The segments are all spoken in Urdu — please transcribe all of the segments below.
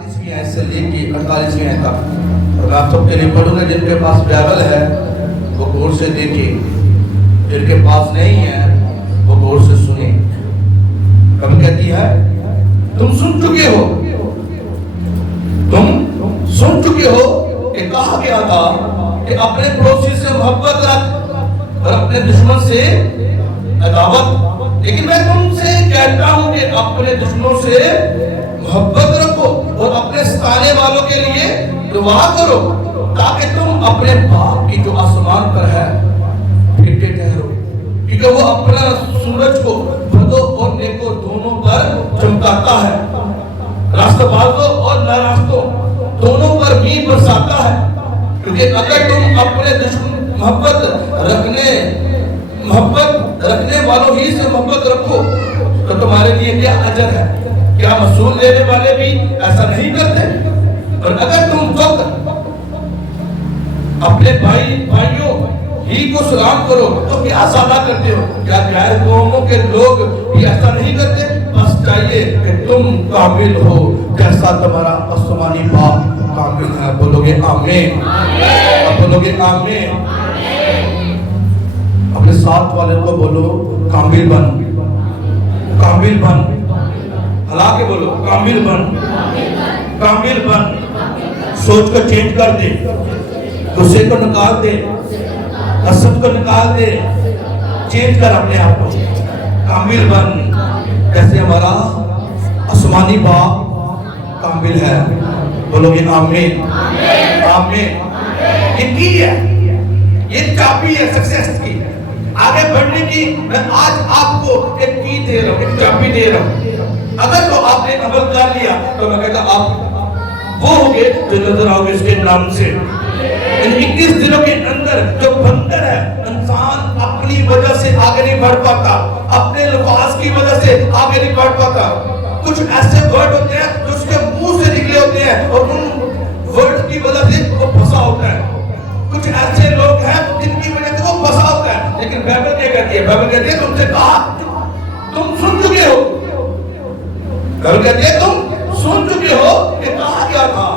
41ویں آیت سے لے کے 48ویں آیت تک میں آپ سب کے لیے پڑھوں گا. جن کے پاس بائبل ہے وہ غور سے دیکھیں, جن کے پاس نہیں ہے وہ غور سے سنیں. کبھی کہتی ہے تم سن چکے ہو, تم سن چکے ہو کہ کہا گیا تھا کہ اپنے پڑوسی سے محبت رکھ اور اپنے دشمن سے عداوت. لیکن میں تم سے کہتا ہوں کہ اپنے دشمنوں سے محبت رکھو اور اپنے ستانے والوں کے لیے دعا کرو تاکہ تم اپنے باپ کی جو آسمان پر ہے پھرتے ٹھہرو, کیونکہ وہ اپنا سورج کو بدو اور نیکو دونوں پر چمکاتا ہے, راستہ بازوں اور ناراستوں دونوں پر بھی برساتا ہے. کیونکہ اگر تم اپنے دشمن محبت رکھنے والوں ہی سے محبت رکھو تو تمہارے لیے کیا اجر ہے؟ کیا محصول لینے والے بھی ایسا نہیں کرتے؟ اور اگر تم وقت اپنے بھائیوں ہی کو سلام کرو تو کیا زیادہ کرتے ہو؟ کیا غیر قوموں کے لوگ بھی ایسا نہیں کرتے؟ بس چاہیے کہ تم کامل ہو جیسا تمہارا آسمانی باپ کامل ہے. بولو گے آمین؟ اب بولو گے آمین؟ اپنے ساتھ والے کو بولو کامل بن, کامل بن. ہلا کے بولو کامل بن, کامل بن. سوچ کو چینج کر دے, غصے کو نکال دے, حسد کو نکال دے, چینج کر اپنے آپ کو, کامل بن جیسے ہمارا آسمانی باپ کامل ہے. بولو گے آمین؟ آمین. یہ کی ہے, یہ چابی ہے سکسیس کی, آگے بڑھنے کی. میں آج آپ کو ایک کی دے رہا ہوں, ایک چابی دے رہا ہوں. اگر تو آپ نے عمل کر لیا تو میں کہتا آپ وہ ہوگے جو نظر آؤ گے اس کے نام سے. ان 21 دنوں کے اندر جو بندر ہے, انسان اپنی وجہ سے آگے نہیں بڑھ پاتا, اپنے لفاظ کی وجہ سے آگے نہیں بڑھ پاتا. کچھ ایسے ورڈ ہوتے ہیں جو اس کے منہ سے نکلے ہوتے ہیں اور ان ورڈ کی وجہ سے وہ پھنسا ہوتا ہے. کچھ ایسے لوگ ہیں جن کی وجہ سے وہ پھنسا ہوتا ہے. لیکن بائبل کیا کہتی ہے؟ بائبل کہتی ہے تم سے کہا, تم سن چکے ہو. بائبل کہتی ہے تم سن چکے ہو کہ کہا کیا تھا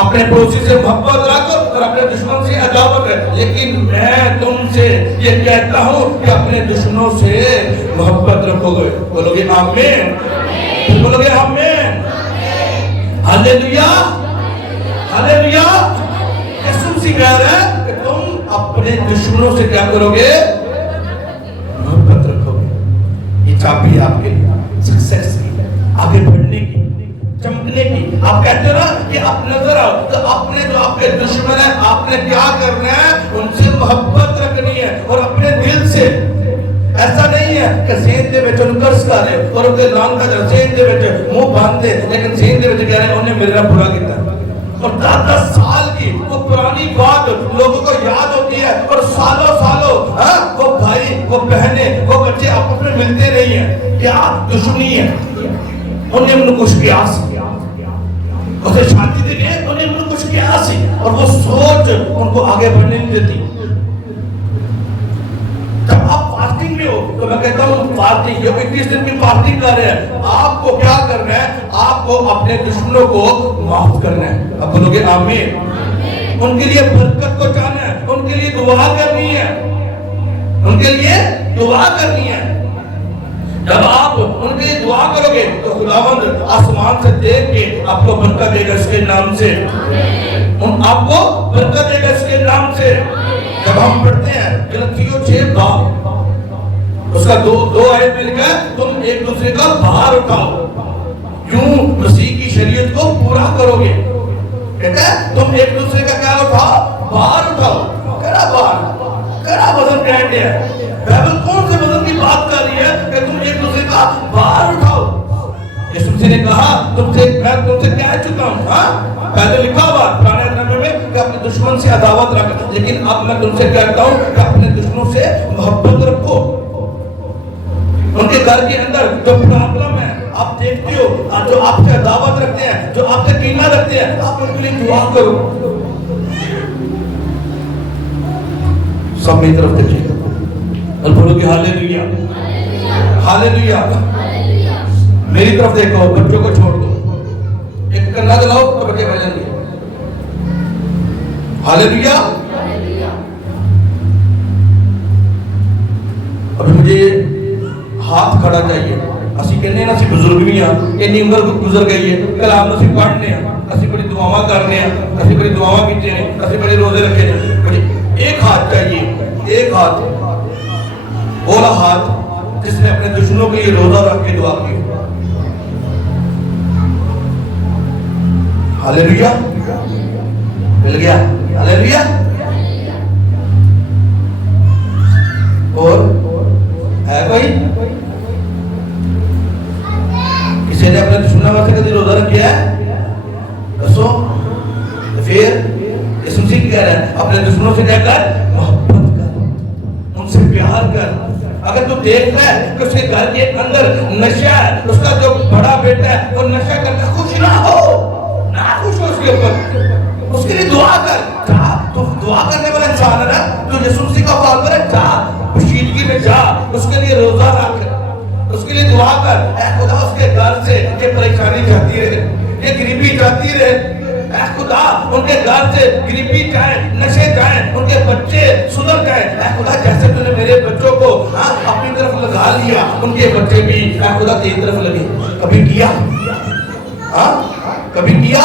اپنے پڑوسی سے محبت رکھو اور اپنے دشمن سے عداوت رکھو. لیکن میں تم سے یہ کہتا ہوں کہ اپنے دشمنوں سے محبت رکھو گے. بولو گے آمین؟ بولو گے آمین؟ ہاللیلویا, ہاللیلویا. یسوع سے کہہ رہا ہے کہ تم اپنے دشمنوں سے کیا کرو گے؟ محبت رکھو گے. یہ چابی ہے آپ کے سکسیس کی, آگے بڑھنے کی, چمکنے کی. آپ کہتے ہیں نا کہ آپ نظر آؤ تو اپنے جو آپ کے دشمن ہیں آپ نے کیا کرنا ہے؟ ان سے محبت رکھنی ہے اور اپنے دل سے. ایسا نہیں ہے کہ ذہن دے وچ انہوں کرس کر رہے اور انہوں لان کا ذہن دے وچ منہ باندھ دے, لیکن ذہن دے وچ کہہ رہے ہیں انہیں میرے برا کیتا اور 10 سال کی وہ پرانی بات لوگوں کو یاد ہوتی ہے اور سالوں وہ بھائی, وہ بہنیں, وہ بچے آپس میں ملتے نہیں ہیں. کیا دشمنی ہے؟ انہیں انہوں کچھ قیاس اسے شادی دے گئے, انہیں انہوں کچھ قیاس ہی اور وہ سوچ ان کو آگے بڑھنے نہیں دیتی. جب آپ فاسٹنگ میں ہو تو میں کہتا ہوں فاسٹنگ, یہ 21 دن کی فاسٹنگ کر رہے ہیں, آپ کو کیا کرنا ہے؟ آپ کو اپنے دشمنوں کو معاف کرنا ہے. اب بولو گے آمین؟ ان کے لیے برکت کو چاہنا ہے, ان کے لیے دعا کرنی ہے, ان کے لیے دعا کرنی ہے. جب آپ ان کے لیے دعا کرو گے تو خداوند آسمان سے دیکھ کے آپ کو برکت دے گا اس کے نام سے. آپ کو برکت دے گا اس کے نام سے. جب ہم پڑھتے ہیں غلطیوں 6 باب, اس کا دو آیت میں لکھا ہے تم ایک دوسرے کا بھار اٹھاؤ, یوں مسیح کی شریعت کو پورا کرو گے. کہتا ہے تم ایک دوسرے کا کیا اٹھاؤ؟ بھار اٹھاؤ. کرا بھار, کرا وزن کہتے ہیں. بائبل کون سے وزن کی بات کر رہی ہے کہ تم ایک دوسرے کا بھار اٹھاؤ؟ یسوع نے کہا میں تم سے کہہ چکا ہوں, پہلے لکھا ہوا پرانے نامے میں کہ اپنے دشمن سے عداوت رکھ, لیکن اب میں تم سے کہتا ہوں کہ اپنے دشمنوں سے محبت رکھو. ان کے گھر کے اندر جو پرابلم ہے آپ دیکھتے ہو, جو آپ سے عداوت رکھتے ہیں, جو آپ سے کینہ رکھتے ہیں, آپ ان کے لیے دعا کرو. سب میری طرف دیکھیے اور بولو کہ ہاللیلویا, ہاللیلویا. میری طرف دیکھو, بچوں کو چھوڑ دو. ایک کرنا دلاؤ تو بچے بھجن گے. ہاللیلویا. ابھی مجھے ہاتھ کھڑا چاہیے. اسی کہنے ہیں اسی بزرگ بھی ہیں اتنی عمر گزر گئی ہے کلام اسی پڑھنے ہیں اسی بڑی دعاواں کرنے ہیں اسی بڑی دعاواں کیتے ہیں اسی بڑے روزے رکھے ہیں. مجھے ایک ہاتھ چاہیے. ایک ہاتھ وہ والا ہاتھ جس نے اپنے دشمنوں کے لیے روزہ رکھ کے دعا کی. ہاللیلویا. مل گیا. ہاللیلویا. اور ہے کوئی کسی نے اپنے دشمنوں واسطے کبھی روزہ رکھا ہے؟ دسو. پھر یسوع مسیح کہہ رہا ہے اپنے دشمنوں سے کہہ کر محبت کر ان سے پیار کر. اگر تو دیکھ رہا ہے کہ اس کے گھر کے اندر نشہ ہے اس کا جو بڑا بیٹا ہے وہ نشہ کر کے خوش نہ ہو نہ خوش ہو اس کے اوپر اس کے لیے دعا کر. جا تو دعا کرنے والا انسان ہے نا تو یسوع مسیح کا فالوور ہے. جا بشیدگی میں جا اس کے لیے روزہ رکھ اس کے لیے دعا کر. اے خدا اس کے گھر سے یہ پریشانی جاتی رہے یہ غریبی جاتی رہے. اے خدا ان کے گھر سے غریبی جائے نشے جائیں ان کے بچے سدھر جائیں. اے خدا جیسے تو نے میرے بچوں کو اپنی طرف لگا لیا ان کے بچے بھی اے خدا تیری طرف لگے. کبھی کیا کبھی کیا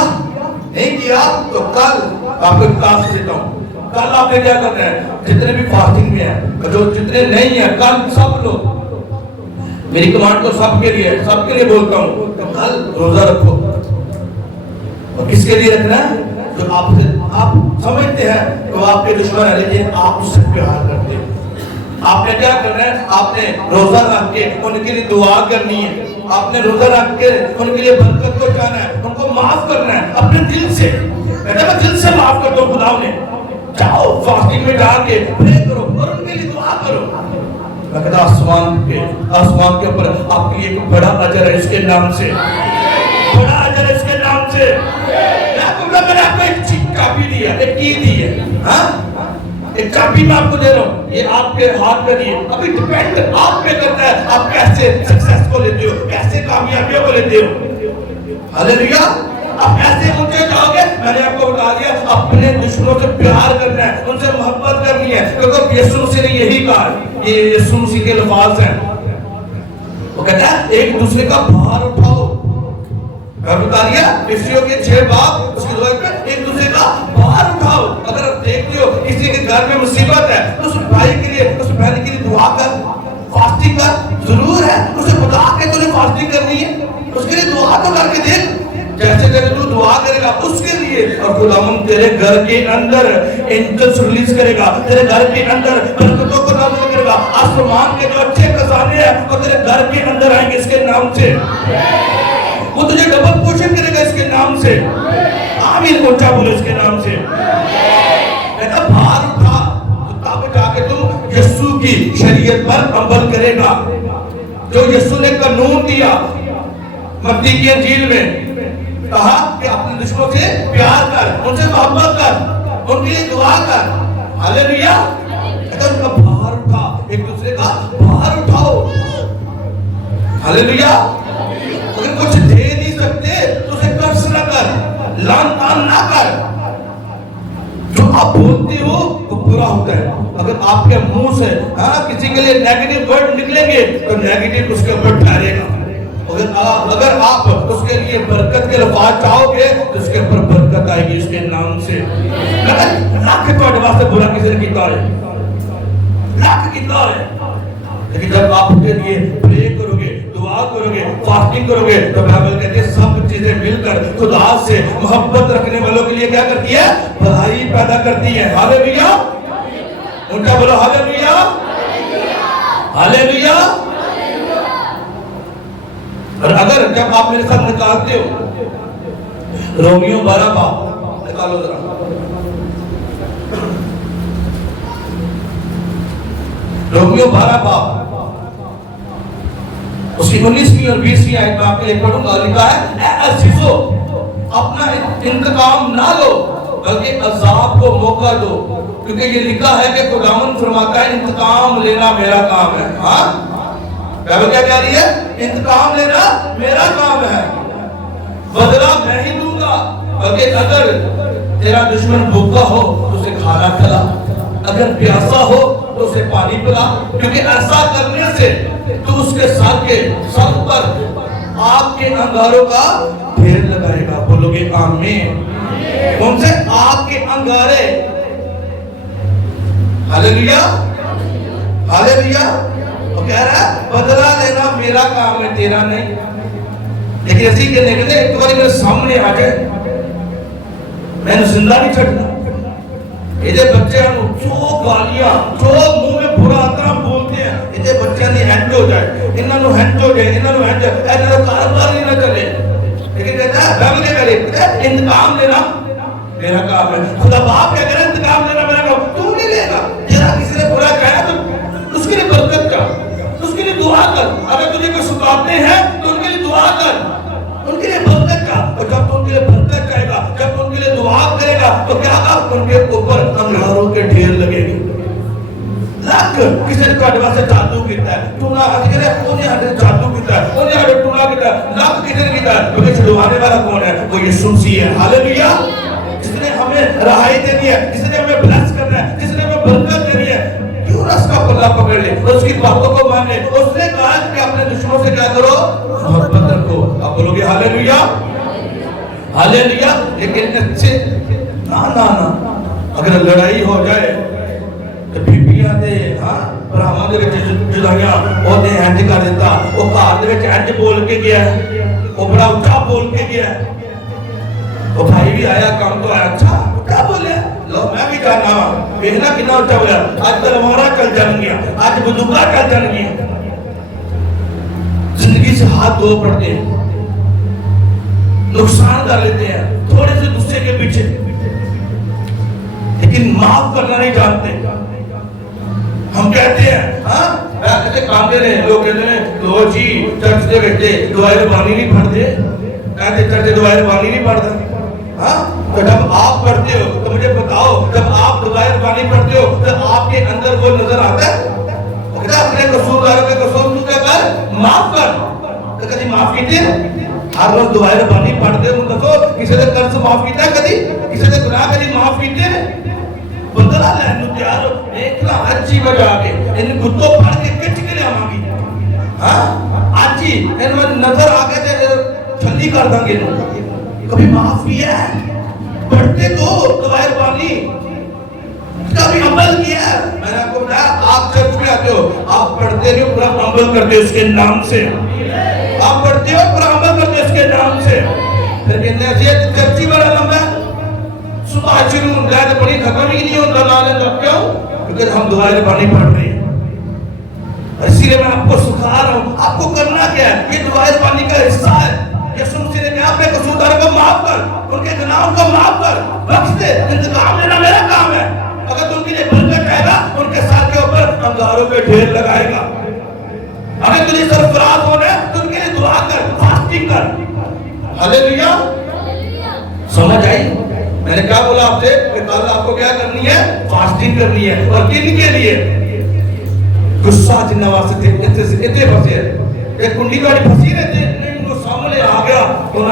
نہیں کیا تو کل آپ کو کاس دیتا ہوں. کل آپ نے کیا کرنا ہے جتنے بھی فاسٹنگ میں ہیں جو جتنے نہیں ہیں کل سب لوگ میری کمانڈ کو سب کے لیے بولتا ہوں کہ کل روزہ رکھو. اور کس کے لیے رکھنا ہے؟ جو آپ سمجھتے ہیں کہ وہ آپ کے دشمن ہے لیکن آپ اس سے پیار کرتے ہیں. آپ نے کیا کرنا ہے آپ نے روزہ رکھ کے ان کے لیے دعا کرنی ہے. آپ نے روزہ رکھ کے ان کے لیے برکت کو چاہنا ہے ان کو معاف کرنا ہے اپنے دل سے. میں دل سے معاف کر دو خدا نے. جاؤ فاسٹنگ میں جا کے پرے کرو اور ان کے لیے دعا کرو. میں کہتا آسمان کے اوپر آپ کے لیے ایک بڑا اجر ہے اس کے نام سے. بڑا اجر ہے اس کے نام سے. میں نے آپ کو ایک چابی دی ہے ایک کی دی ہے. ایک چابی میں آپ کو دے رہا ہوں یہ آپ کے ہاتھ میں دی ہے. ابھی ڈیپینڈ آپ پہ کرتا ہے آپ کیسے سکسیس کو لیتے ہو کیسے کامیابیوں کو لیتے ہو. ہاللیلویا. آپ ایسے اونچے جاؤ گے میں نے آپ کو بتا دیا اپنے دشمنوں سے پیار کرنا ہے ان سے محبت کرنی ہے کیونکہ یسوع مسیح نے یہی کہا. یہ یسوع مسیح کے الفاظ ہیں. وہ کہتا ہے ایک دوسرے کا بھار اٹھاؤ. میں بتا دیا افسیوں کے 6 باب اس کی روایت میں ایک دوسرے کا بھار اٹھاؤ. اگر آپ دیکھتے ہو کسی کے گھر میں مصیبت ہے تو اس بھائی کے لیے اس بہن کے لیے دعا کر فاسٹنگ کر. ضرور ہے اسے بتا کے تجھے فاسٹنگ کرنی ہے اس کے لیے دعا تو کر کے دیکھ. جیسے جیسے تو دعا کرے گا اس کے لیے اور خداوند تیرے گھر کے اندر اینجلز ریلیز کرے گا. تیرے گھر کے اندر برکتوں کو نازل کرے گا. آسمان کے جو اچھے خزانے ہیں وہ تیرے گھر کے اندر آئیں گے اس کے نام سے. وہ تجھے ڈبل پوشن کرے گا اس کے نام سے. آمین. اونچا بولو اس کے نام سے. کہتا بھار اٹھا تو تب جا کے تم یسوع کی شریعت پر عمل کرے گا. جو یسوع نے قانون دیا متی کی انجیل میں کہا کہ اپنے دشمنوں سے پیار کر ان سے محبت کر ان کے لیے دعا کر. ہاللیلویا. کہتا ان کا بھار اٹھا ایک دوسرے کا بھار اٹھاؤ. ہاللیلویا. اگر کچھ دے نہیں سکتے تو اسے قرض نہ کر لان تان نہ کر. جو آپ بولتے ہو وہ پورا ہوتا ہے. اگر آپ کے منہ سے کسی کے لیے نیگیٹو ورڈ نکلیں گے تو نیگیٹو اس کے اوپر ٹھہرے گا. اگر آپ اس کے لیے برکت کے الفاظ چاہو گے تو اس کے اوپر برکت آئے گی اس کے نام سے. لاکھ تھوڑے واسطے برا کسی نے کیتا ہے لاکھ کیتا ہے لیکن جب آپ اس کے لیے پرے کرو گے دعا کرو گے فاسٹنگ کرو گے تو بائبل کہتے ہیں سب چیزیں مل کر خدا سے محبت رکھنے والوں کے لیے کیا کرتی ہے بھلائی پیدا کرتی ہے. ہاللیلویا. اونچا بولو ہاللیلویا. ہاللیلویا. اور اگر جب آپ میرے ساتھ نکالتے ہو رومیو 12 باب نکالو ذرا. رومیو 12 باب اس کی 19ویں اور 20ویں آیت میں آپ کے لیے پڑھوں گا. لکھا ہے اے عزیزو اپنا انتقام نہ لو بلکہ عذاب کو موقع دو کیونکہ یہ لکھا ہے کہ خداوند فرماتا ہے انتقام لینا میرا کام ہے. بائبل کیا کہہ رہی ہے انتقام لینا میرا کام ہے. بدلہ میں ہی دوں گا، بلکہ اگر تیرا دشمن بھوکا ہو تو اسے کھانا کھلا، اگر پیاسا ہو تو اسے پانی پلا، کیونکہ ایسا کرنے سے تو اس کے سر پر آگ کے انگاروں کا ڈھیر لگائے گا۔ بولو گے آمین؟ ان سے آگ کے انگارے، ہاللیلویا ہاللیلویا۔ وہ کہہ رہا ہے بدلہ لینا میرا کام ہے، تیرا نہیں۔ لیکن اسی کے نکلے ایک بار میرے سامنے آ جائے، میں نے زندہ نہیں چھڑنا۔ یہ بچے ہم جو گالیاں جو منہ میں برا آتا بولتے ہیں، یہ بچے نہیں ہینڈ ہو جائے، انہوں نے ہینڈ ہو جائے، انہوں نے ہینڈ ہو جائے، کاروبار ہی نہ چلے۔ لیکن کہتا ہے رب نے کرے انتقام لینا میرا کام ہے۔ خدا باپ کیا کرے انتقام لینا میرا کام، تو نہیں لے گا۔ جرا کسی نے برا کہا تو اس کے لیے برکت کا، اس کے لیے دعا کر۔ اگر تجھے کوئی ستاتے ہیں تو ان کے لیے دعا کر، ان کے لیے برکت کا۔ اور جب تو ان کے لیے برکت کرے گا، جب تو ان کے لیے دعا کرے گا تو کیا گا، ان کے اوپر انگاروں کے ڈھیر لگے گے۔ لگ کسی نے کہا واسطے جادو کیتا ہے، ٹونا ہٹ کے انہیں ہٹ جادو کیتا ہے، انہیں ہٹ ٹونا کیتا ہے، لگ کسی نے کیتا ہے، کیونکہ چھڑوانے والا کون ہے؟ وہ یسوع مسیح ہے۔ ہاللیلویا۔ جس نے ہمیں رہائی دینی ہے، جس نے ہمیں بلیس کرنا ہے، جس نے ہمیں برکت دینی ہے، کیوں رس کا پلہ پکڑ لے اور اس کی باتوں کو مان لے۔ اس نے کہا کہ اپنے دشمنوں سے کیا کرو، محبت رکھو۔ آپ بولو گے ہاللیلویا ہاللیلویا۔ لیکن اچھے نا اگر لڑائی ہو جائے تو بیبیاں دے بھراواں دے وچ جدائیاں او نے انج کر دیتا، او گھر دے وچ انج بول کے گیا ہے، او بڑا اونچا بول کے گیا ہے۔ او بھائی بھی آیا، کام تو آیا، اچھا کیا بولے، لو میں بھی جاننا وا، دیکھنا کتنا اونچا بولا، اج تلوارا چل جان گیا، اج بندوقاں چل جان گیا۔ زندگی سے ہاتھ دھو پڑتے ہیں، نقصان کر لیتے ہیں تھوڑے سے غصے کے پیچھے، لیکن معاف کرنا نہیں جانتے۔ ہم کہتے ہیں ایسے کامے نے، لوگ کہتے ہیں لو جی چرچ دے بیٹھے دعائے ربانی نہیں پڑھتے، کہتے چرچ دعائے ربانی نہیں پڑھتا۔ تو جب آپ پڑھتے ہو تو مجھے بتاؤ، جب آپ دعائے ربانی پڑھتے ہو تو آپ کے اندر وہ نظر آتا ہے؟ وہ کہتا ہے اپنے قصورداروں کے قصور تو کیا کر، معاف کر۔ تو کبھی معاف کیتے ہر روز دعائے ربانی پڑھتے ہو، دسو کسی نے قرض معاف کیتا ہے کبھی، کسی نے گناہ کبھی معاف کیتے ہیں؟ بدلہ لینے تیار ہو، ایک اچھی وجہ کے ان کتوں پڑھ کے کچھ کے لے آماں گی، اچھی ان میں نظر آگے تھے چھلی کر دیں گے، کبھی معاف کیا ہے؟ پڑھتے تو دعائے ربانی کبھی عمل کیا ہے؟ میں نے آپ کو بتایا آپ چرچ میں آتے ہو، آپ پڑھتے نہیں ہو، پورا عمل کرتے اس کے نام سے، آپ پڑھتے ہو پورا عمل کرتے اس کے نام سے۔ پھر کہتے ہیں چرچی بڑا لمبا ہے، صبح شروع ہوتا ہے تو بڑی ختم ہی نہیں ہوتا نالے تب، کیوں؟ کیونکہ ہم دعائے ربانی پڑھ رہے ہیں۔ اسی لیے میں آپ کو سکھا رہا ہوں، آپ کو کرنا کیا ہے، یہ دعائے ربانی کا حصہ ہے۔ یسوع مسیح نے کہا اپنے قصورداروں کو معاف کر، ان کے گناہوں کو معاف کر، بخش دے، انتقام لینا میرا کام ہے۔ اگر تم کے لیے برکت آئے گا، ان کے سر کے اوپر انگاروں کے ڈھیر لگائے گا۔ اگر تجھے سرفراز ہونا ہے تو ان کے لیے دعا کر، فاسٹنگ کر۔ ہاللیلویا، سمجھ آئی؟ میں نے کیا بولا آپ سے کہ کل آپ کو کیا کرنی ہے، فاسٹنگ کرنی ہے، اور کن کے لیے؟ غصہ جنہ واسطے اتنے پھنسے ہیں، ایک کنڈی گاڑی پھنسی رہتے ہیں، ان کو سامنے آ گیا تو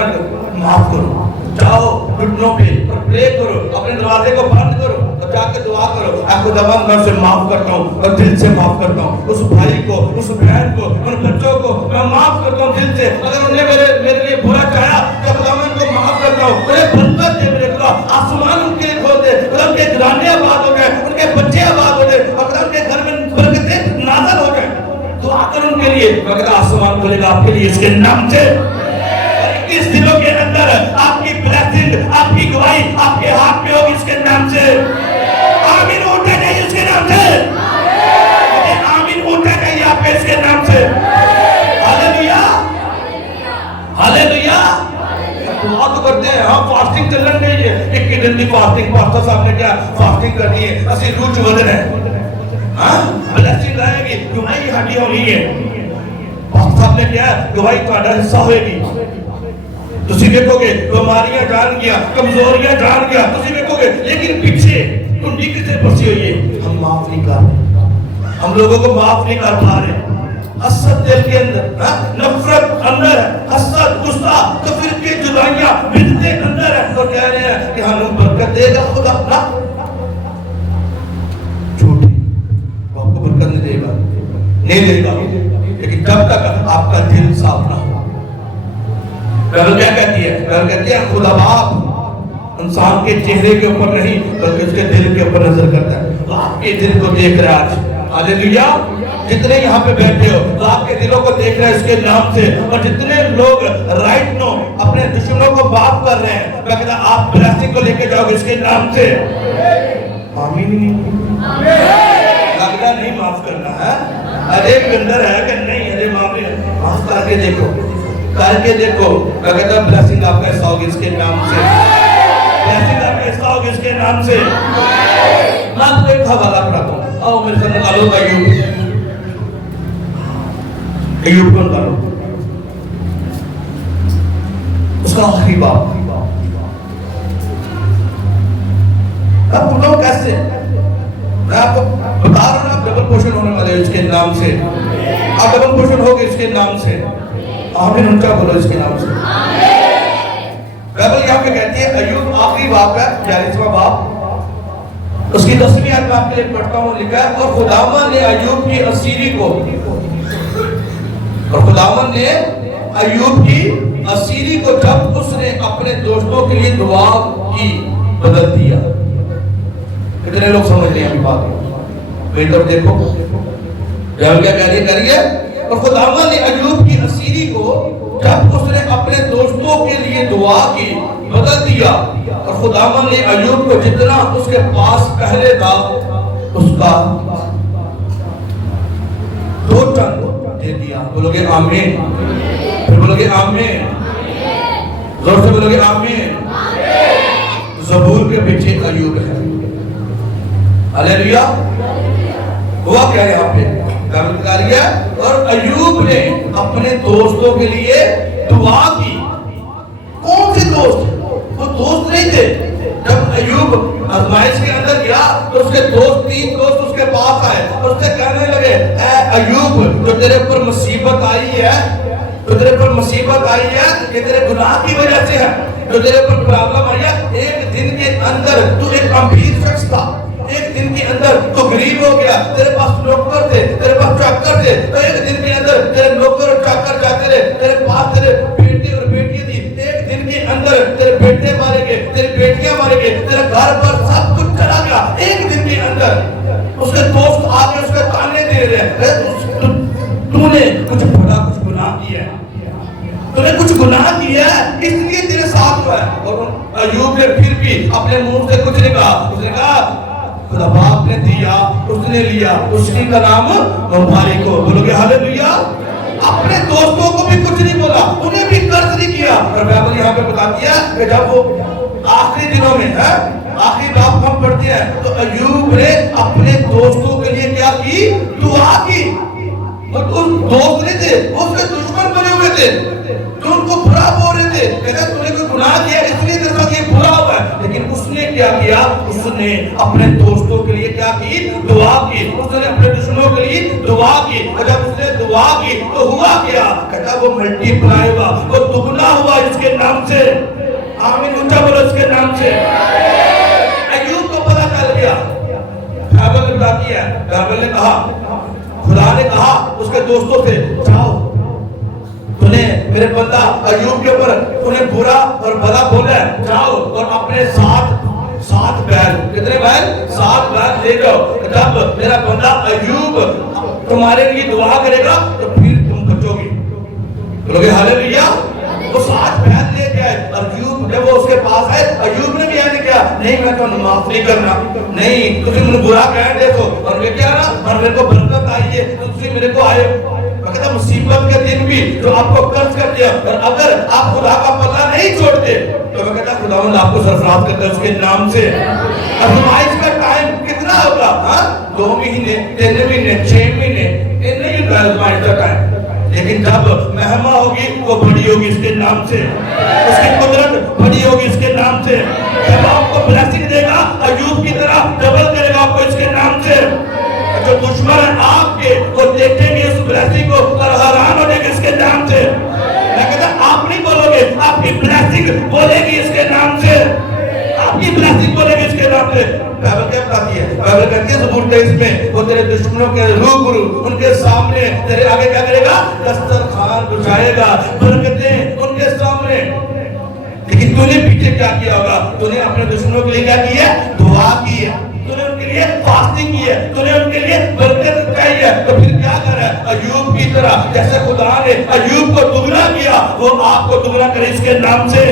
معاف کرو، جاؤ گھٹنوں پہ اور پرے کرو، اپنے دروازے کو بند کرو اور جا کے دعا کرو، آپ کو دبا میں سے معاف کرتا ہوں اور دل سے معاف کرتا ہوں، اس بھائی کو، اس بہن کو، ان بچوں کو میں معاف کرتا ہوں دل سے۔ اگر انہوں نے میرے لیے برا چاہا تو خدا میں ان کو معاف کرتا ہوں، انہیں برکت دے میرے خدا، آسمان ان کے لیے کھول دے، خدا ان کے گھرانے آباد ہو جائے، ان کے بچے آباد ہو جائے، اور خدا ان کے گھر میں برکتیں نازل ہو جائے۔ دعا کر ان کے لیے، مگر آسمان کھولے گا آپ کے لیے اس کے نام سے۔ اس دنوں کے اندر آپ کی بلیسنگ، آپ کی گواہی آپ کے ہاتھ میں ہوگی اس کے نام سے۔ آمین اٹھے نہیں اس کے نام سے، آمین اٹھے نہیں آپ کے اس کے نام سے۔ ہاللیلویا ہاللیلویا۔ دعا تو کرتے ہیں، ہم فاسٹنگ چلن نہیں ہے، ایک کی دن کی فاسٹنگ، پاسٹر صاحب نے کیا فاسٹنگ کرنی ہے، اسی روچ ودن ہے، بلیسنگ آئے گی، گواہی ہٹی ہونی ہے۔ پاسٹر صاحب نے کیا گواہی کا حصہ ہوئے گی، تسی دیکھو گے بیماریاں جان گیا، کمزوریاں جان گیا، تسی دیکھو گے، لیکن پیچھے کنڈی کسے پھنسی ہوئی ہے، ہم معاف نہیں کر رہے، ہم لوگوں کو معاف نہیں کر پا رہے۔ حسد دل کے اندر، نفرت اندر ہے، حسد، غصہ، تو پھر کی جدائیاں دے گا، لیکن جب تک آپ کا دل صاف نہ ہو۔ بائبل کیا کہتی ہے؟ بائبل کہتی ہے خدا باپ انسان کے چہرے کے اوپر نہیں بلکہ اس کے دل کے اوپر نظر کرتا ہے۔ تو آپ کے دل کو دیکھ رہا ہے آج، ہاللیلویا، جتنے یہاں پہ بیٹھے ہو تو آپ کے دلوں کو دیکھ رہے ہیں اس کے نام سے، اور جتنے لوگ رائٹ نو اپنے دشمنوں کو معاف کر رہے ہیں، میں کہتا آپ بلیسنگ کو لے کے جاؤ گے اس کے نام سے۔ آمین۔ لگتا نہیں معاف کرنا ہے، ارے اندر ہے کہ نہیں، ارے معاف کر کے دیکھو، کر کے دیکھو، میں کہتا ہوں بلیسنگ آپ کا حصہ ہوگی اس کے نام سے، بلیسنگ آپ کا حصہ ہوگی اس کے نام سے۔ میں آپ کو ایک حوالہ پڑھاتا ہوں، آؤ میرے ساتھ نکالو ایوب کو نکالو، اس کا آخری باب۔ اب بتاؤ کیسے؟ میں آپ کو بتا رہا ہوں، آپ ڈبل پورشن ہونے والے اس کے نام سے، آپ ڈبل پورشن ہوگے اس کے نام سے۔ آمین، ان کا بولو اس کے نام سے۔ بائبل یہاں پہ کہتی ہے ایوب آخری باب ہے 42واں باب، اس کی 10ویں آیت میں آپ کے لیے پڑھتا ہوں، لکھا ہے اور خداوند نے ایوب کی اسیری کو، اور خداوند نے ایوب کی اسیری کو جب اس نے اپنے دوستوں کے لیے دعا کی بدل دیا۔ کتنے لوگ سمجھ رہے ہیں ابھی بات؟ میری طرف دیکھو، بائبل کیا کہہ رہی ہے؟ کریے اور خداوند نے ایوب کی اسیری کو جب اس نے اپنے دوستوں کے لیے دعا کی بدل دیا، اور خداوند نے ایوب کو جتنا اس کے پاس پہلے تھا اس کا 2 ٹن دے دیا۔ بولو گے آمین؟ پھر بولو گے آمین؟ زور سے بولو گے آمین؟ زبور کے پیچھے ایوب ہے، ہاللیلویا۔ ہوا کیا یہاں پہ؟ اور ایوب نے اپنے دوستوں کے لیے دعا کی۔ کون سے دوست؟ وہ دوست نہیں تھے۔ جب ایوب آزمائش کے اندر گیا تو اس کے دوست 3 دوست اس کے پاس آئے اور اس سے کہنے لگے اے ایوب، جو تیرے پر مصیبت آئی ہے، جو تیرے پر مصیبت آئی ہے یہ تیرے گناہ کی وجہ سے ہے، جو تیرے پر پرابلم آئی ہے، ایک دن کے اندر تو ایک امیر شخص تھا، ایک دن کے اندر تو غریب ہو گیا، تیرے پاس نوکر تھے، تیرے پاس چاکر تھے، تو ایک دن کے اندر تیرے نوکر اور چاکر جاتے رہے، تیرے پاس تیرے بیٹے اور بیٹیاں تھی، ایک دن کے اندر تیرے بیٹے مارے گئے، تیرے بیٹیاں مارے گئے، تیرے گھر پر سب کچھ چلا گیا ایک دن کے اندر۔ اس کے دوست آگے اس کے تانے دے رہے ہیں، تو نے کچھ بڑا کچھ گناہ کیا ہے، تو نے کچھ گناہ کیا ہے اس لیے تیرے ساتھ ہوا ہے۔ اور ایوب نے پھر بھی اپنے منہ سے کچھ نہیں کہا، اس نے کہا خدا باپ نے دیا، اس نے لیا، اس کا نام مبارک ہو۔ بولو گے ہاللیلویا۔ اپنے دوستوں کو بھی کچھ نہیں بولا، انہیں بھی قرض نہیں کیا۔ اور بائبل یہاں پہ بتاتی ہے کہ جب وہ آخری دنوں میں ہے، آخری باب ہم پڑھتے ہیں تو ایوب نے اپنے دوستوں کے لیے کیا کی؟ دعا کی۔ اور اس دوست نہیں تھے، وہ اس کے دشمن بنے ہوئے تھے، جو ان کو برا بول رہے تھے، کہتے تو نے کوئی گناہ کیا اس لیے تیرے ساتھ یہ برا ہوا ہے، لیکن اس نے کیا کیا؟ اس نے اپنے دوستوں کے لیے کیا کی؟ دعا کی۔ اس نے اپنے دشمنوں کے لیے دعا کی، اور جب اس نے دعا کی تو ہوا کیا؟ کہتا وہ ملٹی پلائی ہوا، وہ دگنا ہوا اس کے نام سے۔ آمین، اونچا بولو اس کے نام سے۔ ایوب کو پتہ چل گیا، بائبل نے بتاتی ہے، بائبل نے کہا، خدا نے کہا اس کے دوستوں سے جاؤ، انہیں میرے بندہ ایوب کے اوپر انہیں برا اور بھلا بولا ہے، جاؤ اور اپنے سات بیل، کتنے بیل؟ 7 بیل لے جاؤ، جب میرا بندہ ایوب تمہارے لیے دعا کرے گا تو پھر تم بچو گے۔ بولو گے ہاللیلویا۔ وہ 7 بیل لے کے آئے، ایوب جب وہ اس کے پاس آئے، ایوب نے بھی یعنی کیا نہیں میں تو معاف نہیں کرنا، نہیں تم نے برا کہہ دے تو، اور میں کیا نا اور میرے کو برکت آئی ہے تو تم میرے کو آئے۔ میں کہتا مصیبت کے دن بھی جو آپ کو قرض کر دیا، اور اگر آپ خدا کا پتہ نہیں چھوڑتے تو میں کہتا خداوند آپ کو سرفراز کرتا ہے اس کے نام سے۔ آزمائش کا ٹائم کتنا ہوگا؟ 2 مہینے، 3 مہینے، 6 مہینے، یہ نہیں ہوگا آزمائش کا ٹائم، لیکن جب مہمہ ہوگی وہ بڑی ہوگی اس کے نام سے، اس کی قدرت بڑی ہوگی اس کے نام سے۔ جب آپ کو بلیسنگ دے گا ایوب کی طرح ڈبل کرے گا آپ کو اس کے نام سے۔ جو دشمن ہے آپ کے وہ دیکھیں گے اس بلیسنگ کو اور حیران ہو جائیں گے اس کے نام سے۔ میں کہتا آپ نہیں بولو گے، آپ کی بلیسنگ بولے گی اس کے نام سے، آپ کی بلیسنگ بولے گی اس کے نام سے۔ بائبل کیا بتاتی ہے؟ بائبل کہتی ہے زبور 23 میں وہ تیرے دشمنوں کے روبرو ان کے سامنے تیرے آگے کیا کرے گا؟ دسترخوان بچھائے گا، برکتیں ان کے سامنے۔ لیکن تو نے پیچھے کیا کیا ہوگا؟ تو نے اپنے دشمنوں کے لیے کیا کی ہے؟ دعا کی ہے، تو نے ان کے لیے فاسٹنگ کی ہے، تو نے ان کے لیے برکت چاہیے۔ تو پھر کیا کر رہا ہے؟ ایوب کی طرح جیسے خدا نے ایوب کو دگنا کیا، وہ آپ کو دگنا کرے اس کے نام سے،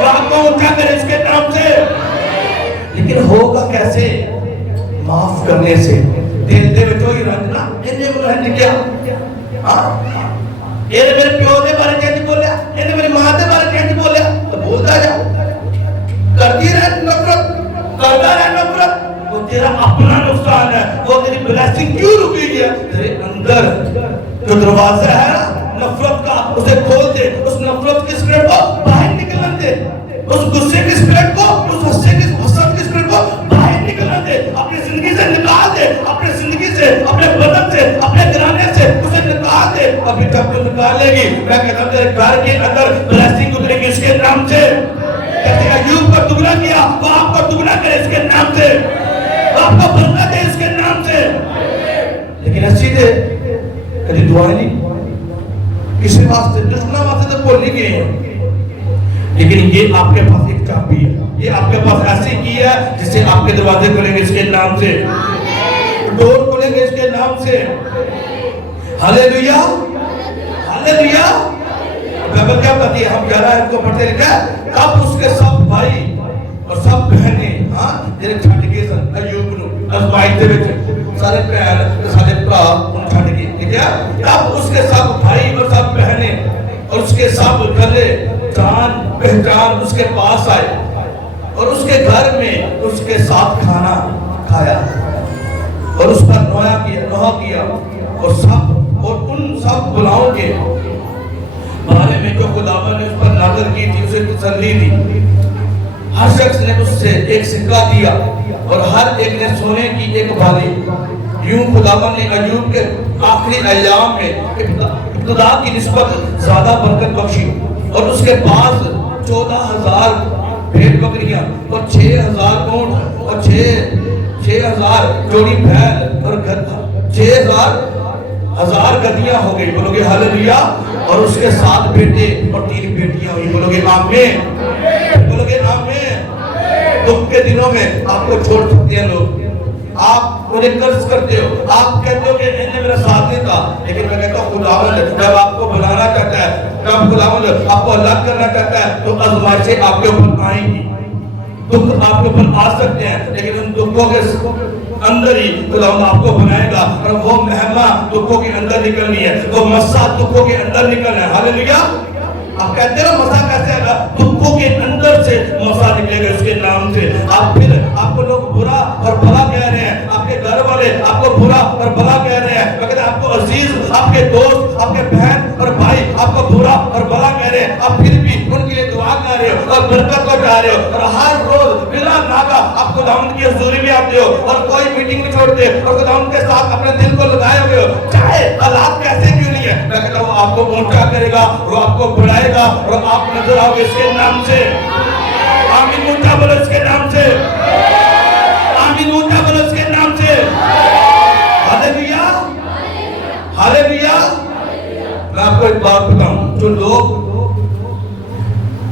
وہ آپ کو اونچا کرے اس کے نام سے۔ لیکن ہوگا کیسے؟ معاف کرنے سے۔ دل دے وچوں ہی رنجنا انہیں کو رنج کیا؟ یہ میرے پیو دے بارے چینج بولیا، یہ میری ماں دے بارے چینج بولیا، تو بولتا جا، کرتی رہ نفرت، کرتا رہ نفرت، وہ تیرا اپنا نقصان ہے۔ وہ تیری بلیسنگ کیوں رکی ہے؟ تیرے اندر جو دروازہ ہے نا نفرت کا، اسے کھول دے، اس نفرت کی اسپرٹ کو باہر نکلن دے، اس غصے کی اسپرٹ کو، اس حسد کی اسپرٹ کو باہر نکلن دے، اپنی زندگی سے نکال دے، اپنے زندگی سے، اپنے بدن سے، اپنے گھرانے سے اسے نکال دے۔ ابھی جب تو نکالے گی، میں کہتا ہوں تیرے گھر کے اندر بلیسنگ اترے گی اس کے نام سے۔ کہتے ہیں ایوب کو دگنا کیا، وہ آپ کو دگنا کرے اس کے نام سے، وہ آپ کو برکت دے اس کے نام سے۔ لیکن اچھی دے کبھی دعائیں نہیں کسی واسطے، دشمنوں واسطے تو بول نہیں گئے ہیں، لیکن یہ آپ کے پاس ایک چابی ہے، یہ آپ کے پاس ایسی کی ہے جس سے آپ کے دروازے کھلیں گے اس کے نام سے، ڈور کھلیں گے اس کے نام سے۔ ہاللیلویا، ہاللیلویا۔ بائبل کیا کہتی ہے؟ ہم 11 کو پڑھتے لکھا ہے، تب اس کے سب بھائی اور سب بہنیں جنہیں چھڈ گئے سن ایوب نو آزمائش دے وچ، سارے بہن سارے بھرا ان چھڈ گئے، ٹھیک ہے؟ تب اس کے سب بھائی اور سب بہنیں اور اس کے سب گلے جان پہچان اس کے پاس آئے اور اس کے گھر میں اس کے ساتھ کھانا کھایا اور اس پر نوحہ کیا اور ان سب گناہوں کے بارے میں جو خداوند نے اس پر نازل کی تھی اسے تسلی دی۔ ہر شخص نے اس سے ایک سکہ دیا اور ہر ایک نے سونے کی ایک بالی۔ یوں خداوند نے ایوب کے آخری ایام میں ابتدا کی نسبت زیادہ برکت بخشی اور اس کے پاس 14,000 بھیڑ بکریاں اور 6,000 اونٹ اور 6,000 جوڑی بھیڑ اور 6,000 گدیاں ہو گئی، بولو گے ہاللیلویا۔ اور اس کے 7 بیٹے اور 3 بیٹیاں ہوئی، بولو گے آمین، بولو گے آمین۔ دکھ کے دنوں میں آپ کو چھوڑ سکتے ہیں لوگ، آپ انہیں قرض کرتے ہو، آپ کہتے ہو کہ انہیں میرا ساتھ نہیں تھا، لیکن میں کہتا ہوں خداوند جب آپ کو بلانا چاہتا ہے، جب خداوند آپ کو الگ کرنا چاہتا ہے تو آزمائشیں آپ کے اوپر آئیں گی، دکھ آپ کے اوپر آ سکتے ہیں، لیکن ان دکھوں کے اندر ہی خداوند آپ کو بنائے گا اور وہ مہمہ دکھوں کے اندر نکلنی ہے، وہ مسا دکھوں کے اندر نکلنا ہے۔ ہاللیلویا۔ آپ کہتے ہیں مسا کیسے آگا؟ دکھوں کے اندر سے مسا نکلے گا اس کے نام سے۔ آپ پھر آپ کو لوگ برا اور بھلا کہہ رہے ہیں، آپ کے گھر والے آپ کو برا اور بھلا کہہ رہے ہیں، مگر آپ کو عزیز، آپ کے دوست، آپ کے بہن اور بھائی آپ کو برا اور بھلا کہہ رہے ہیں، آپ پھر بھی ان کے لیے دعا کر رہے ہو اور برکت کو چاہ رہے ہو اور ہر روز بلا ناگا آپ خداوند کی حضوری میں آتے ہو اور کوئی میٹنگ نہیں چھوڑتے اور خداوند کے ساتھ اپنے دل کو لگائے ہوئے ہو، چاہے حالات کیسے کیوں نہیں ہے، میں کہتا ہوں آپ کو اونچا کرے گا، وہ آپ کو بڑھائے گا اور آپ نظر آؤ گے اس کے نام سے۔ آمین، اونچا بولو اس کے نام سے، آمین، اونچا بولو اس کے نام سے۔ ہاللیلویا، ہاللیلویا۔ میں آپ کو ایک بات بتاؤں، جو لوگ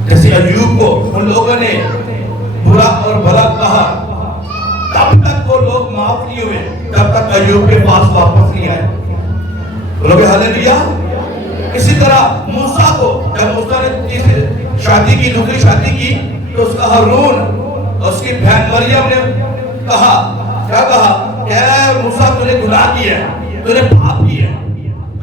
جیسے ایوب کو ان لوگوں نے برا اور بھلا کہا، تب تک وہ لوگ معاف نہیں ہوئے جب تک ایوب کے پاس واپس نہیں آئے، بولو گے ہاللیلویا۔ اسی طرح موسیٰ کو جب موسیٰ نے شادی کی، دوسری شادی کی، تو اس کا ہارون اور اس کی بہن مریم نے کہا، کیا کہا کہ اے موسیٰ تو نے گناہ کیا ہے، تو نے پاپ کیا ہے۔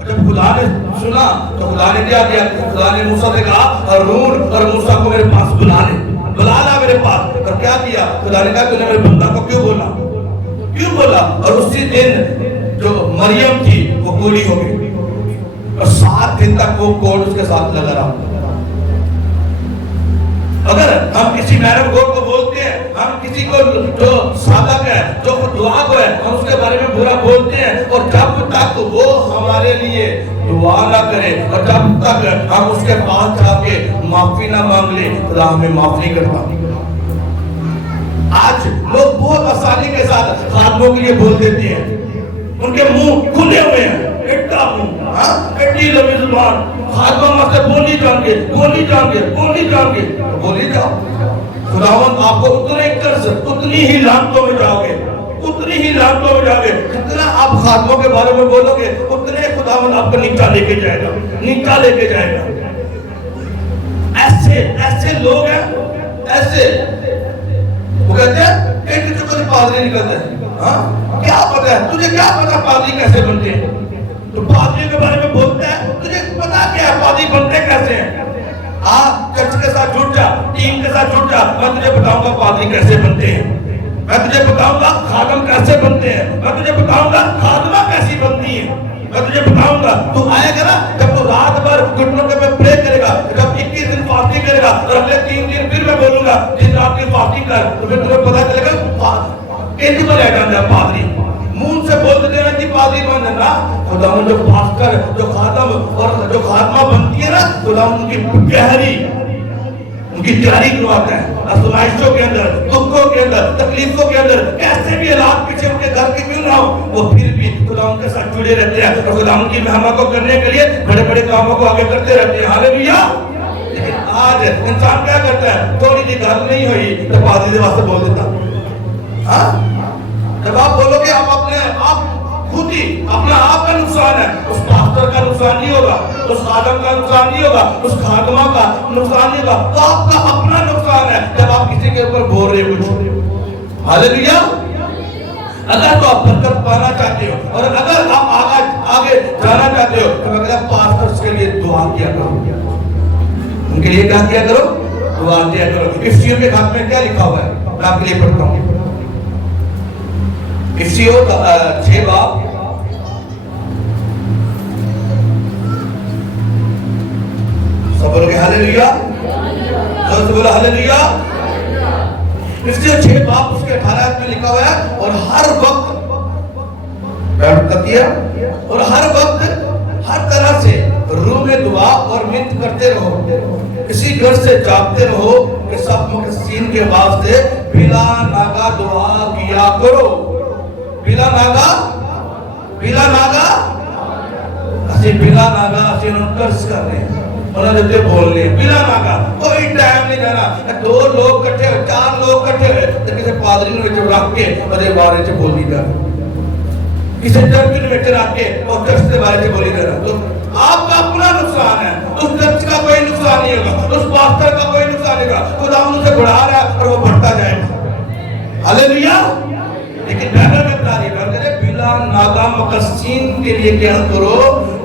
جب خدا نے سنا تو خدا نے کیا کیا؟ خدا نے موسیٰ سے کہا ہارون اور موسیٰ کو میرے پاس بلا لے، بلا لا میرے پاس۔ اور کیا کیا؟ خدا نے کہا تو نے میرے بندہ کو کیوں بولا؟ اور اسی دن جو مریم تھی وہ پوری ہو گئی اور 7 دن تک وہ کوڈ اس کے ساتھ لگا رہا۔ اگر ہم کسی میرم گوڈ کو بولتے ہیں، ہم کسی کو جو صادق ہے، جو دعا کو ہے، ہم اس کے بارے میں برا بولتے ہیں اور جب تک وہ ہمارے لیے دعا نہ کرے اور جب تک ہم اس کے پاس جا کے معافی نہ مانگ لیں، خدا ہمیں معاف نہیں کرتا۔ آج لوگ بہت آسانی کے ساتھ خادموں کے لیے بول دیتے ہیں، ان کے منہ کھلے ہوئے ہیں، اٹھا منہ، اٹھی لمبی زبان، خادمہ ماسٹر بولی جان گے، بولی جان گے، بولی جان گے، بولی جاؤ۔ خداوند آپ کو اتنے قرض، اتنی ہی لعنتوں میں جاؤ گے، اتنی ہی لعنتوں میں جاؤ گے، جتنا آپ خادموں کے بارے میں بولو گے اتنے خداوند آپ کو نیچا لے کے جائے گا، نیچا لے کے جائے گا۔ ایسے لوگ ہیں، ایسے وہ کہتے ہیں ایک چکر پادری نکلتے ہیں، کیا پتا ہے تجھے، کیا پتا پادری کیسے بنتے ہیں؟ تو پادری کے بارے میں بولتا ہے، تجھے پتا کیا ہے پادری بنتے کیسے ہیں؟ چرچ کے ساتھ جڑ جا، ٹیم کے ساتھ جڑ جا، میں تجھے بتاؤں گا پادری کیسے بنتے ہیں، میں تجھے بتاؤں گا خادم کیسے بنتے ہیں، میں تجھے بتاؤں گا خادمہ کیسی بنتی ہے، میں تجھے بتاؤں گا۔ تو آئے گا نا جب تو رات بھر گھٹنوں کے میں پرے کرے گا، جب 21 دن فاسٹنگ کرے گا اور اگلے 3 دن پھر میں بولوں گا دن رات کی فاسٹنگ کر، تو پھر تمہیں پتا چلے گا کیسے پر رہ جاتا ہے پادری۔ منہ سے بول دیتے ہیں کہ پادری بن نا، خداوند جو پاسٹر، جو خادم اور جو خادمہ بنتی ہے نا، خداوند کی گہری ان کی تیاری کرواتا ہے، آزمائشوں کے اندر، دکھوں کے اندر، تکلیفوں کے اندر، کیسے بھی حالات پیچھے ان کے گھر کی کیوں نہ ہو، وہ پھر بھی خداوند کے ساتھ جڑے رہتے ہیں اور خداوند کی مہما کو کرنے کے لیے بڑے بڑے کاموں کو آگے کرتے رہتے ہیں۔ ہاللیلویا۔ لیکن آج انسان کیا کرتا ہے، تھوڑی سی گل نہیں ہوئی تو پادری کے واسطے بول دیتا۔ جب آپ بولو گے آپ اپنے آپ خود ہی اپنا آپ کا نقصان ہے، اس پاسٹر کا نقصان نہیں ہوگا، اس خادم کا نقصان نہیں ہوگا، اس خادمہ کا نقصان نہیں ہوگا، تو آپ کا اپنا نقصان ہے جب آپ کسی کے اوپر بول رہے کچھ۔ ہاللیلویا۔ اگر تو آپ برکت پانا چاہتے ہو اور اگر آپ آگے جانا چاہتے ہو تو میں کہتا ہوں پاسٹرز کے لیے دعا کیا کرو، ان کے لیے کیا کرو، دعا کیا کرو۔ افسیوں کے خط میں کیا لکھا ہوا ہے، میں آپ کے لیے پڑھتا ہوں۔ افسیوں 6 باب سب بولو کہ ہاللیلویا، سب بولو ہاللیلویا۔ افسیوں 6 باب اس کے 18 آیت میں لکھا ہوا ہے، اور ہر وقت اور ہر وقت ہر طرح سے روح میں دعا اور منت کرتے رہو، اسی گھر سے جاگتے رہو کہ سب مقدسین کے واسطے بلا ناگا دعا کیا کرو۔ بلا ناگا اسی انہوں قرض کر رہے ہیں، انہوں نے بول رہے ہیں بلا ناگا، کوئی ٹائم نہیں جانا۔ 2 لوگ کٹھے ہوئے، 4 لوگ کٹھے ہوئے تو کسی پادری نے رکھ کے اور بارے سے بولی جا رہا، کسی چرچ نے رکھ کے اور چرچ کے بارے سے بولی جا رہا۔ تو آپ کا اپنا نقصان ہے، اس چرچ کا کوئی نقصان نہیں ہوگا، اس پاسٹر کا کوئی نقصان نہیں ہوگا، خدا ان سے بڑھا رہا ہے اور وہ بڑھتا جائے گا۔ ہاللیلویا۔ لیکن بائبل میں تعریف کرے بلا ناگا مقدسین کے لیے کیا کرو،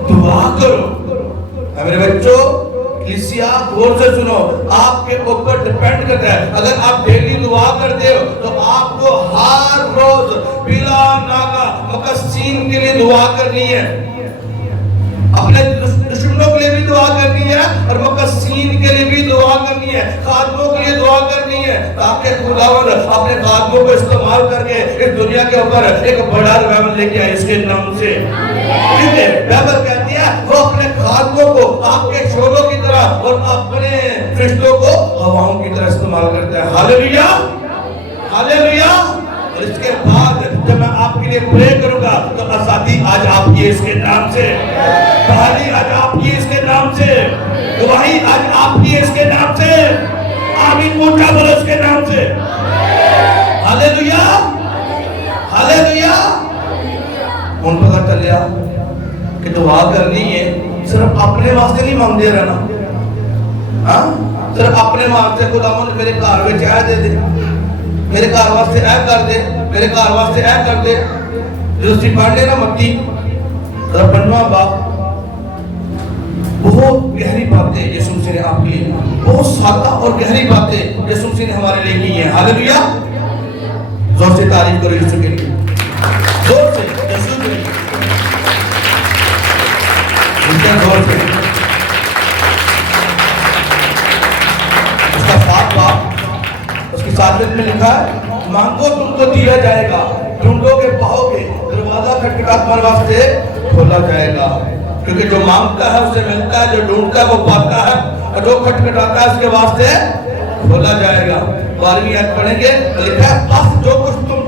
دعا کرو۔ میرے بچوں کلیسیا غور سے سنو، آپ کے اوپر ڈیپینڈ کرتا ہے، اگر آپ ڈیلی دعا کرتے ہو تو آپ کو ہر روز بلا ناگا مقدسین کے لیے دعا کرنی ہے، اپنے دشمنوں کے لیے بھی دعا کرنی ہے اور مقدسین کے لیے بھی دعا کرنی ہے، خادموں کے لیے دعا کرنی ہے، تاکہ خداوند اپنے خادموں کو استعمال کر کے اس دنیا کے اوپر ایک بڑا ریوائول لے کے آئے اس کے نام سے۔ بائبل کہتی ہے وہ اپنے خادموں کو آپ کے شعلوں کی طرح اور اپنے فرشتوں کو ہواؤں کی طرح استعمال کرتا ہے۔ ہاللیلویا، ہاللیلویا۔ اور اس کے بعد جب میں آپ کے لیے پرے کروں گا تو آزادی آج آپ کی اس کے نام سے، بحالی آج آپ کی اس کے نام سے، گواہی آج آپ کی اس کے نام سے، آمین اونچا بولو اس کے نام سے۔ ہاللیلویا، ہاللیلویا۔ ان پتہ چلیا کہ دعا کرنی ہے صرف اپنے واسطے نہیں مانگتے رہنا، صرف اپنے واسطے خداوند میرے گھر وچ اے دے دے، میرے گھر واسطے اے کر دے، میرے گھر واسطے اے کر دے۔ جو اسی پڑھ لے نا متی 55واں باب، بہت گہری باتیں یسوع مسیح نے آپ کے لیے، بہت سادہ اور گہری باتیں یسوع مسیح نے ہمارے لیے کی ہیں۔ ہاللیلویا۔ زور سے تعریف کرو یسوع کے لیے، زور سے یسوع کے لیے، زور سے۔ اس کا 7 باب اس کی 7 میں لکھا ہے، مانگو تم کو دیا جائے گا، ڈھونڈو گے پاؤ گے، دروازہ کھٹکھٹا تمہارے واسطے کھولا جائے گا، کیونکہ جو مانگتا ہے اسے ملتا ہے، جو ڈھونڈتا ہے وہ پاتا ہے، اور جو کھٹکھٹاتا ہے اس کے واسطے کھولا جائے گا۔ 12ویں آیت پڑھیں گے، لکھا ہے بس جو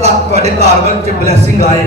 ਤੁਹਾਡੇ ਘਰ ਵਿੱਚ ਬਲੇਸਿੰਗ ਆਏ,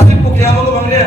ਅਸੀਂ ਭੁੱਖਿਆਂ ਨੂੰ ਮੰਗਦੇ ਹਾਂ,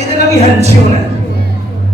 ਇਹਦੇ ਨਾਲ ਵੀ ਹੰਝੀ ਹੋਣਾ।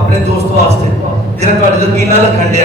ਆਪਣੇ ਦੋਸਤ ਵਾਸਤੇ ਜਿਹੜਾ ਤੁਹਾਡੇ ਤੋਂ ਕੀਨਾ ਰੱਖਣ ਡਿਆ